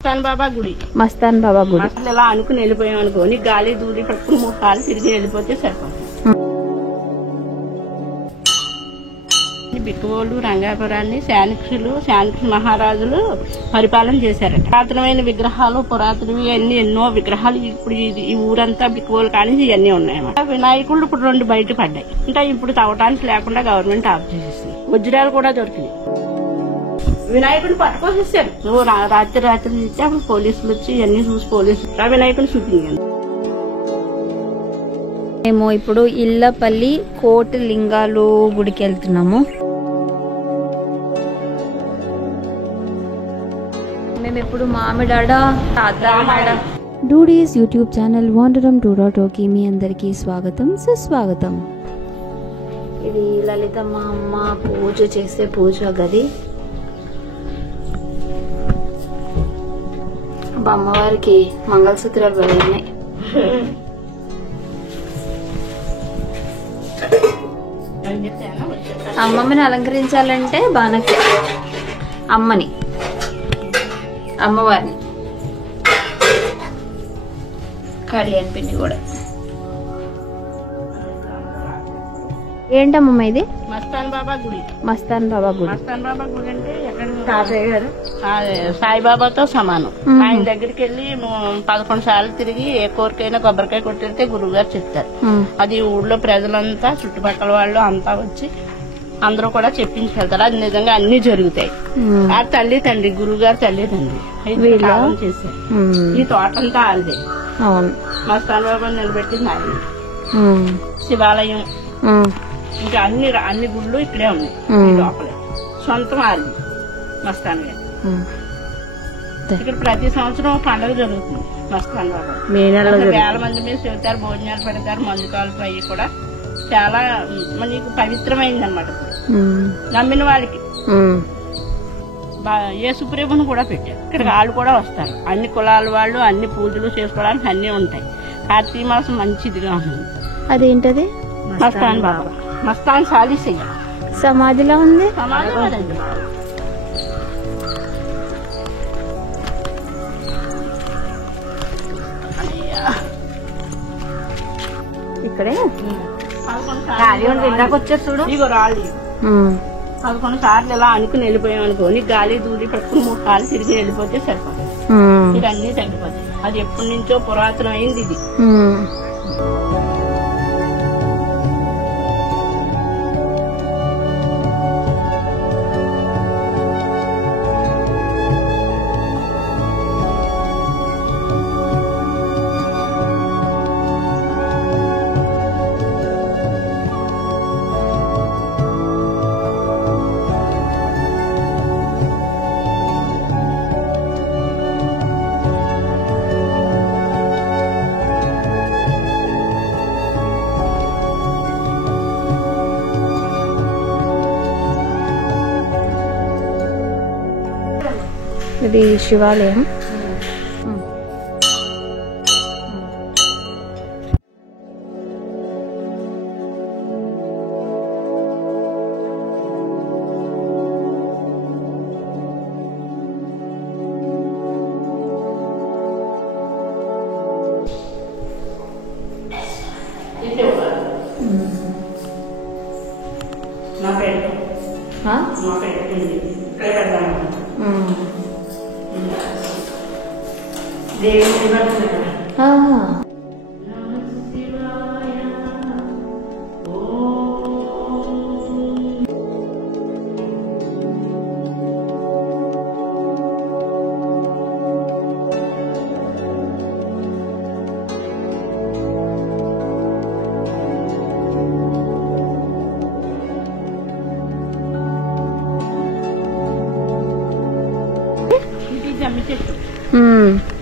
మస్తాన్ బాబా గుడి అసలు ఇలా అనుకుని వెళ్ళిపోయాం అనుకో, నీకు గాలి దూరి పట్టుకుని 3 సార్లు తిరిగి వెళ్ళిపోతే సరిపోతుంది. బిక్కువోళ్ళు రంగాపురాన్ని శానిక్షులు మహారాజులు పరిపాలన చేశారట. పురాతనమైన విగ్రహాలు పురాతనవి అన్ని ఎన్నో విగ్రహాలు ఇప్పుడు ఈ ఊరంతా బిక్కువోళ్ళు కానీ ఇవన్నీ ఉన్నాయన్నమాట. వినాయకుళ్ళు ఇప్పుడు 2 బయట పడ్డాయి. ఇంకా ఇప్పుడు తవ్వటానికి లేకుండా గవర్నమెంట్ ఆఫ్ చేసేసింది. వజ్రాలు కూడా దొరికినాయి. వినాయకుడిని పట్టుకొచ్చేసారు. రాత్రి ఇస్తే అప్పుడు పోలీసులు వచ్చి ఇవన్నీ చూసి పోలీసులు ఆ వినాయకుడిని చూపించాను. మేము ఇప్పుడు ఇల్లపల్లి కోటి లింగాలు గుడికి వెళ్తున్నాము. మేము ఇప్పుడు మామిడాడ డూడీస్ యూట్యూబ్ ఛానల్ వండరం 2.0కి మీ అందరికీ స్వాగతం సుస్వాగతం. ఇది లలితమ్మ అమ్మ పూజ చేసే పూజ గది. అమ్మవారికి మంగళసూత్రాలు ఉన్నాయి. అమ్మమ్మని అలంకరించాలంటే బానకి అమ్మవారిని కళ్యాణ్ పిండి కూడా. ఏంటమ్మమ్మ ఇది? మస్తాన్ బాబా గుడి అంటే ఎక్కడ తాతయ్య గారు సాయిబాబాతో సమానం. ఆయన దగ్గరికి వెళ్ళి 11 సార్లు తిరిగి ఏ కోరికైనా కొబ్బరికాయ కొట్టితే గురువు గారు చెప్తారు. అది ఊళ్ళో ప్రజలంతా చుట్టుపక్కల వాళ్ళు అంతా వచ్చి అందరూ కూడా చెప్పించుకెళ్తారు. అది నిజంగా అన్ని జరుగుతాయి. ఆ తండ్రి గురువు గారు తల్లి తండ్రి చేశారు. ఈ తోటంతా ఆల్దే. మస్తాన్ బాబా నిలబెట్టింది ఆయన. శివాలయం ఇంకా అన్ని గుళ్ళు ఇక్కడే ఉన్నాయి. లోపలే సొంతం ఆల్ది మస్తాన్ గారు. ఇక్కడ ప్రతి సంవత్సరం పండుగ జరుగుతుంది. మస్తాన్ బాబా వేల మంది మీద చెబుతారు, భోజనాలు పెడతారు, మందు కాలు అవి కూడా చాలా మనకి పవిత్రమైంది అనమాట. నమ్మిన వాళ్ళకి యేసుప్రభుని కూడా పెట్టారు. ఇక్కడికి వాళ్ళు కూడా వస్తారు. అన్ని కులాల వాళ్ళు అన్ని పూజలు చేసుకోవడానికి అన్ని ఉంటాయి. కార్తీక మాసం మంచిదిగా ఉంటుంది. అదేంటది? మస్తాన్ బాబా మస్తాన్ సాలిసయ్య సమాధిలా ఉంది. ఇక్కడే వచ్చేసి చూడు. ఇగో రాళ్ళు 11 సార్లు ఇలా అనుకుని వెళ్ళిపోయాం అనుకో, నీకు గాలి దూరి పట్టుకుని 3 సార్లు తిరిగి వెళ్ళిపోతే సరిపోతుంది. ఇవన్నీ తగ్గిపోతాయి. అది ఎప్పటి నుంచో పురాతనం అయింది ఇది. ఇది శివాలయం.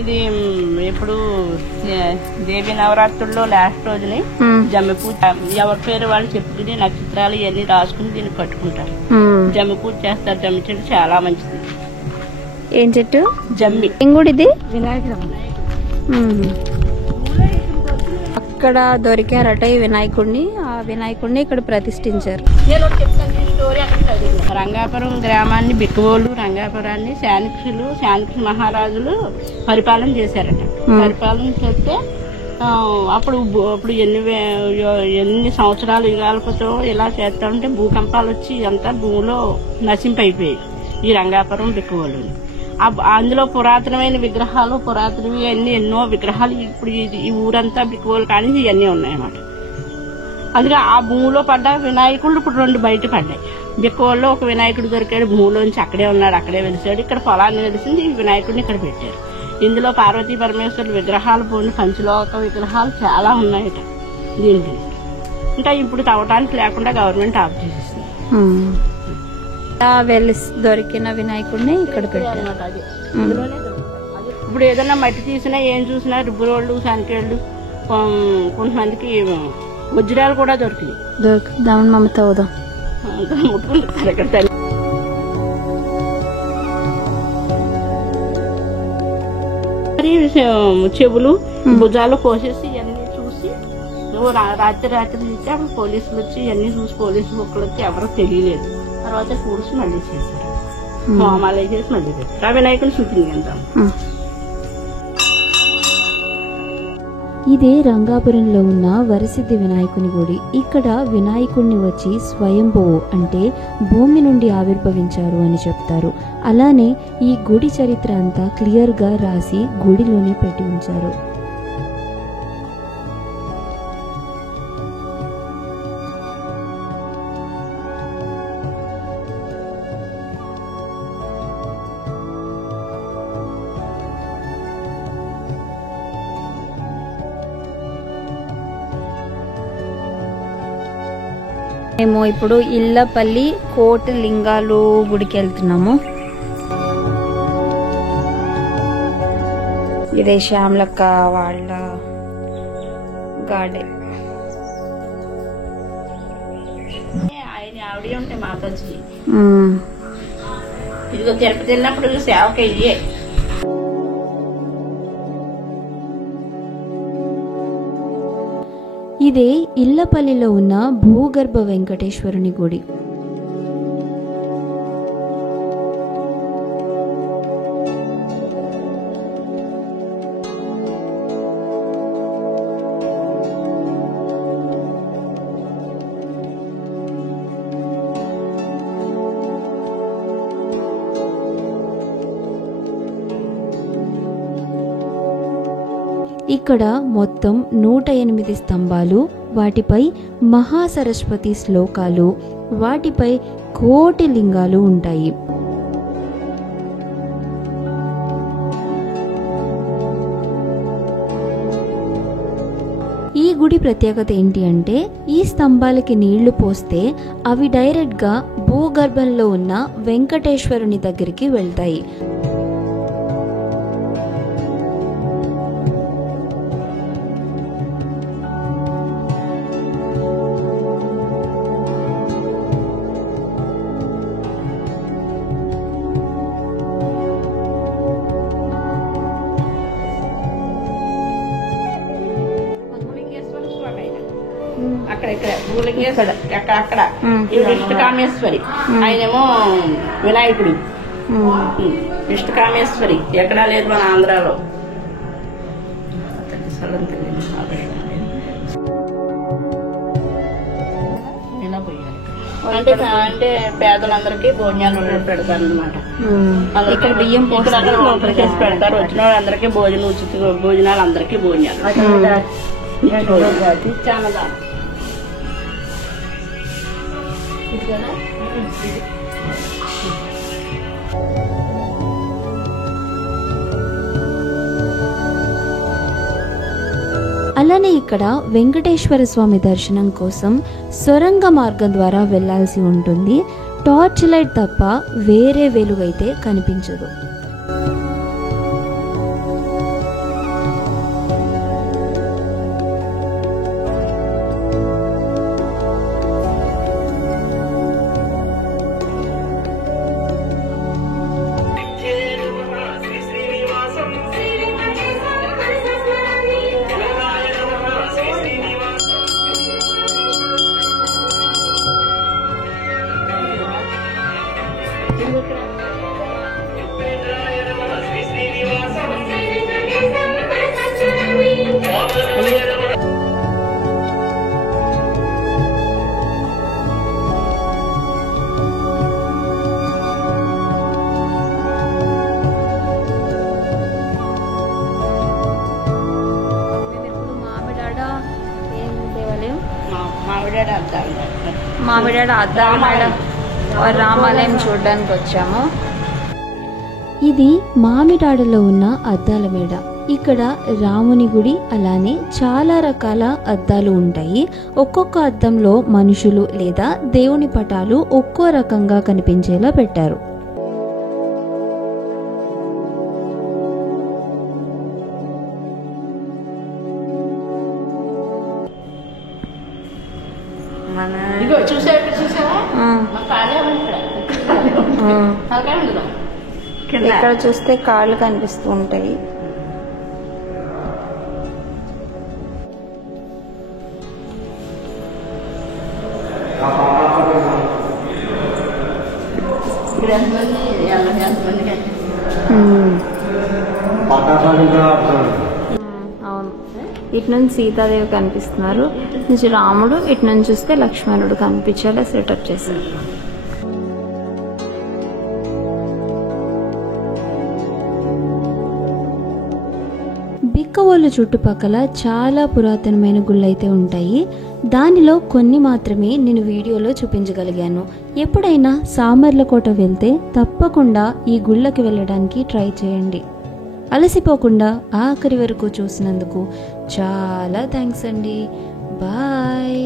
ఇది ఇప్పుడు దేవి నవరాత్రుల్లో లాస్ట్ రోజుని జమ్మి పూజ ఎవరి పేరు వాళ్ళు చెప్పుకుని నక్షత్రాలు ఇవన్నీ రాసుకుని దీన్ని కట్టుకుంటారు. జమ్మి పూజ చేస్తారు. జమ్మి చెట్టు చాలా మంచిది. ఏం చెట్టు? జమ్మి. ఇంగుడిది వినాయకుడు. అక్కడ దొరికారట ఈ వినాయకుడిని. ఆ వినాయకుడిని ఇక్కడ ప్రతిష్ఠించారు. రంగాపురం గ్రామాన్ని బిక్కువోళ్ళు రంగాపురాన్ని శానిక్ష మహారాజులు పరిపాలన చేశారట. పరిపాలన చేస్తే అప్పుడు ఎన్ని సంవత్సరాలు యుగాలతో ఇలా చేస్తా ఉంటే భూకంపాలు వచ్చి అంతా భూమిలో నశింపైపోయాయి ఈ రంగాపురం బిక్కువలు. అందులో పురాతనమైన విగ్రహాలు పురాతనవి ఎన్నో విగ్రహాలు ఇప్పుడు ఈ ఊరంతా బిక్కువలు కానీ ఇవన్నీ ఉన్నాయన్నమాట. అందుకే ఆ భూమిలో పడ్డ వినాయకుళ్ళు ఇప్పుడు 2 బయట పడ్డాయి. బిక్కువల్లో ఒక వినాయకుడు దొరికాడు, భూమిలోంచి అక్కడే ఉన్నాడు, అక్కడే వెలిసాడు. ఇక్కడ పొలాన్ని వెలిసింది, ఈ వినాయకుడిని ఇక్కడ పెట్టారు. ఇందులో పార్వతీ పరమేశ్వరుడు విగ్రహాలు పోయిన పంచలోక విగ్రహాలు చాలా ఉన్నాయట దీనికి. ఇంకా ఇప్పుడు తవ్వటానికి లేకుండా గవర్నమెంట్ ఆఫ్ చేసేసింది. దొరికిన వినాయకుడిని ఇక్కడ పెట్టారు. ఇప్పుడు ఏదైనా మట్టి తీసినా ఏం చూసినా రుబ్బురోళ్ళు సంకేళ్ళు కొంతమందికి వజ్రాలు కూడా దొరుకుతాయి. మమత అవుదాం ముట్టుకుంటారు ఇక్కడ. చెవులు భుజాలు కోసేసి ఇవన్నీ చూసి రాత్రి తీసి అప్పుడు పోలీసులు వచ్చి ఇవన్నీ చూసి పోలీసు బుక్కలు వచ్చి ఎవరో తెలియలేదు. తర్వాత కూర్చి మళ్ళీ చేశారు, హోమాలు చేసి మళ్ళీ పెట్టారు. ఆ వినాయకుని షూటింగ్ అంటాం. ఇదే రంగాపురంలో ఉన్న వరసిద్ధి వినాయకుని గుడి. ఇక్కడ వినాయకుడిని వచ్చి స్వయంభువు అంటే భూమి నుండి ఆవిర్భవించారు అని చెప్తారు. అలానే ఈ గుడి చరిత్ర అంతా క్లియర్గా రాసి గుడిలోనే పెట్టి ఉంచారు. మేము ఇప్పుడు ఇల్లపల్లి కోటి లింగాలు గుడికి వెళ్తున్నాము. ఇదే శ్యామలక్క వాళ్ళ గార్డెన్. ఆయన ఆవిడ ఉంటే మాతాజీ ఇదిగో తిరుపతి వెళ్ళినప్పుడు సేవకి అయ్యే. ఇదే ఇల్లపల్లిలో ఉన్న భూగర్భ వెంకటేశ్వరుని గుడి. ఇక్కడ మొత్తం 108 స్తంభాలు, వాటిపై మహాసరస్వతి శ్లోకాలు, వాటిపై కోటి లింగాలు ఉంటాయి. ఈ గుడి ప్రత్యేకత ఏంటి అంటే ఈ స్తంభాలకి నీళ్లు పోస్తే అవి డైరెక్ట్గా భూగర్భంలో ఉన్న వెంకటేశ్వరుని దగ్గరికి వెళ్తాయి. అక్కడ విష్ణుకామేశ్వరి, ఆయనేమో వినాయకుడు. విష్ణుకామేశ్వరి ఎక్కడా లేదు మన ఆంధ్రాలో. అంటే పేదలందరికీ భోజనాలు పెడతారు అనమాట. ఇక్కడ బియ్యం చేసి పెడతారు. వచ్చిన వాళ్ళందరికీ భోజనం ఉచిత భోజనాలు, అందరికీ భోజనాలు. చాలా అలానే ఇక్కడ వెంకటేశ్వర స్వామి దర్శనం కోసం సొరంగ మార్గం ద్వారా వెళ్లాల్సి ఉంటుంది. టార్చ్ లైట్ తప్ప వేరే వెలుగైతే కనిపించదు. ఇక్కడ అద్దాల మేడ రామాలయం చూడడానికి వచ్చాము. ఇది మామిడాడలో ఉన్న అద్దాల మేడ. ఇక్కడ రాముని గుడి, అలానే చాలా రకాల అద్దాలు ఉంటాయి. ఒక్కొక్క అద్దంలో మనుషులు లేదా దేవుని పటాలు ఒక్కో రకంగా కనిపించేలా పెట్టారు. ఇగో చూసావా మా కాళ్ళే ఉంది ఇక్కడ. తలకాయ ఉందిగా. ఇక్కడ చూస్తే కాళ్ళు కనిపిస్తూ ఉంటాయి. ఇక్కడ ఎంతమంది ఎంతమందికి అవును, ఇటు నుంచి సీతాదేవి కనిపిస్తున్నారు, ఇటు నుంచి రాముడు, ఇటు నుంచి చూస్తే లక్ష్మణుడు కనిపించేలా సెటప్ చేశారు. బిక్కవోలు చుట్టుపక్కల చాలా పురాతనమైన గుళ్ళైతే ఉంటాయి. దానిలో కొన్ని మాత్రమే నేను వీడియోలో చూపించగలిగాను. ఎప్పుడైనా సామర్లకోట వెళ్తే తప్పకుండా ఈ గుళ్ళకి వెళ్ళడానికి ట్రై చేయండి. అలసిపోకుండా ఆఖరి వరకు చూసినందుకు చాలా థ్యాంక్స్ అండి. బాయ్.